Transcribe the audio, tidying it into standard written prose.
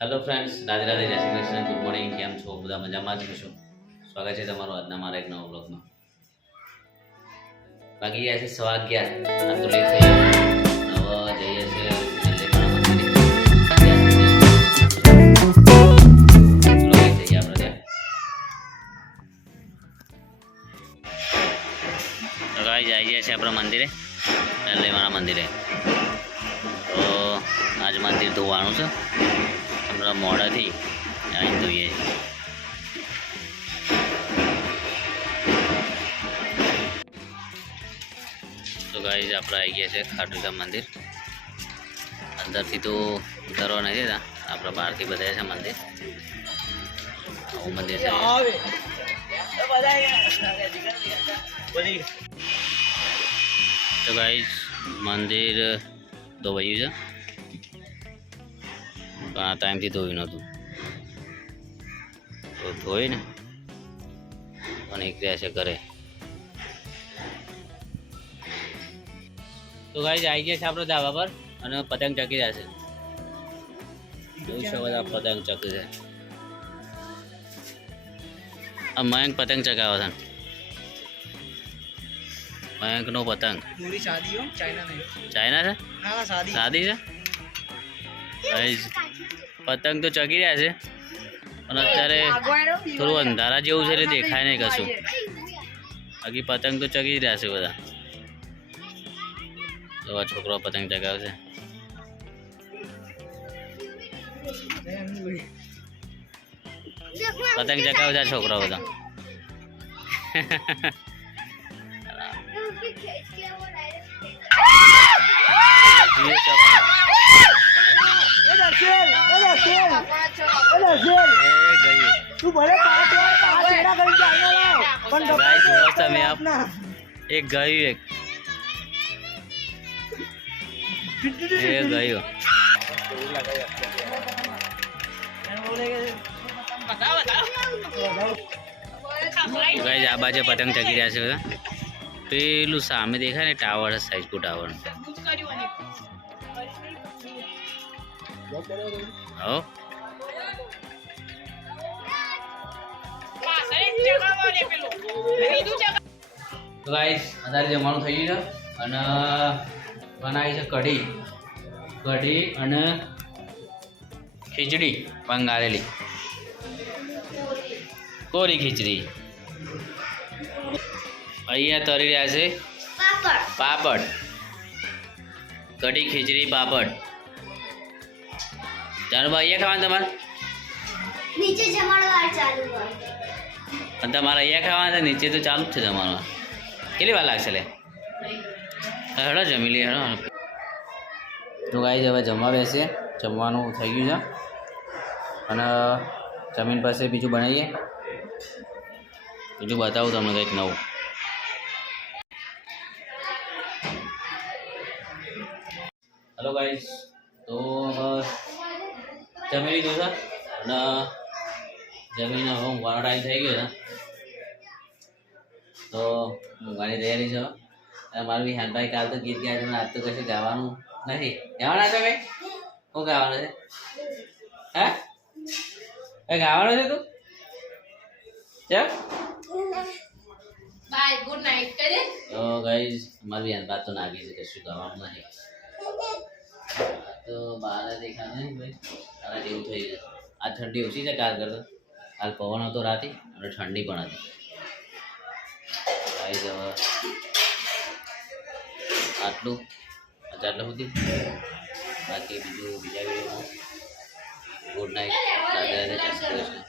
Hello friends, Radhe Radhe, જય Shri Krishna, good morning. કેમ છો? બધા મજામાં જ છો? સ્વાગત છે તમારું આજના મારા એક નવા બ્લોગમાં. બાકી ગયા છે 11:15. આમ તો લેટ થઈ ગયો. હવે જઈએ છીએ આપણા મંદિરે, નરલેવાણા મંદિરે. તો આજ મંદિર ધોવાનું છે. હમણાં મોડાથી આવીને ધોઈએ. તો ગાઈઝ આપણે આવી ગયા છે ખાટુશ્યામ મંદિર. અંદરથી તો ઉતરવા નથી દેતા, આપણે બહારથી બતાવે છે મંદિર. આવું મંદિર છે. તો ગાઈઝ મંદિર ધોવાયું છે, પણ આ ટાઈમથી ધોયું નહોતું, તો ધોઈ ને અને એક રહ્યા છે ઘરે. તો ગાઈઝ આવી ગયા છે આપણે ધાબા પર અને પતંગ ચકી રહ્યા છે. જોઈ શકો છો પતંગ ચકી છે. આ મયંક પતંગ ચગાવે છે. મયંક નો પતંગ ચાઇના છે, સાદી છે. પતંગ તો ચગી રહ્યા છે, પણ અત્યારે થોડું અંધારા જેવું છે એટલે દેખાય નહીં કશું. બાકી પતંગ તો ચગી રહ્યા છે બધા. તો આ છોકરો પતંગ ચગાવશે. પતંગ ચગાવે છે છોકરા બધા. એક ગયું આ બાજુ પતંગ ચગી રહ્યા છે બધા. પેલું સામે દેખાય ને ટાવર, સાઈઝપુર ટાવર. હો તો ગાઈસ અત્યારે જમવાનું થઈ ગયું છે અને બનાવી છે કઢી અને ખીચડી બંગાળેલી, કોરી ખીચડી. અહીંયા તરી રહ્યા છે પાપડ. કઢી, ખીચડી, પાપડ. ચાલો ભાઈ, અહીંયા ખાવાનું તમારે? નીચે જમણવાર ચાલુ હોય. અને તમારે અહીંયા ખાવાનું છે? નીચે તો ચાલુ જ છે જમવાનું. કેટલી વાર લાગશે? હેડો જમી લઈએ, હેડો. તો ગાઈસ હવે જમવા બેસીએ. જમવાનું થઈ ગયું છે અને જમીન પાસે બીજું બનાવીએ. બીજું બતાવું તમને કંઈક નવું. હેલો ગાઈસ, તો જમી લીધું છે અને જમીને હવે ઊંઘવાનો ટાઈમ થઈ ગયો છે. તો ઊંઘવાની તૈયારી છે. અને મારું બી હેન્ડભાઈ કાલ તો ગીત ગયા છે, આજ તો કશું ગાવાનું નથી. ગાવાના છો ભાઈ? શું ગાવાનું છે? હા, કઈ ગાવાનું છે તું? ચાલ બાય, ગુડ નાઇટ કરે. તો ગાઈસ મારી હેન્ડભાઈ તો નાગી છે, કશું ગાવાનું નથી. તો બહાર દેખાતું નહીં ભાઈ, તારા જેવું થઈ જાય. આ ઠંડી ઓછી છે કાલ કરતા. કાલ પવન હતો રાતે અને ઠંડી પણ હતી. ગાઈસ હવે આટલું સુધી. બાકી બીજા વિડીયોમાં ગુડ નાઇટ, રાધે રાધે, જય શ્રી કૃષ્ણ.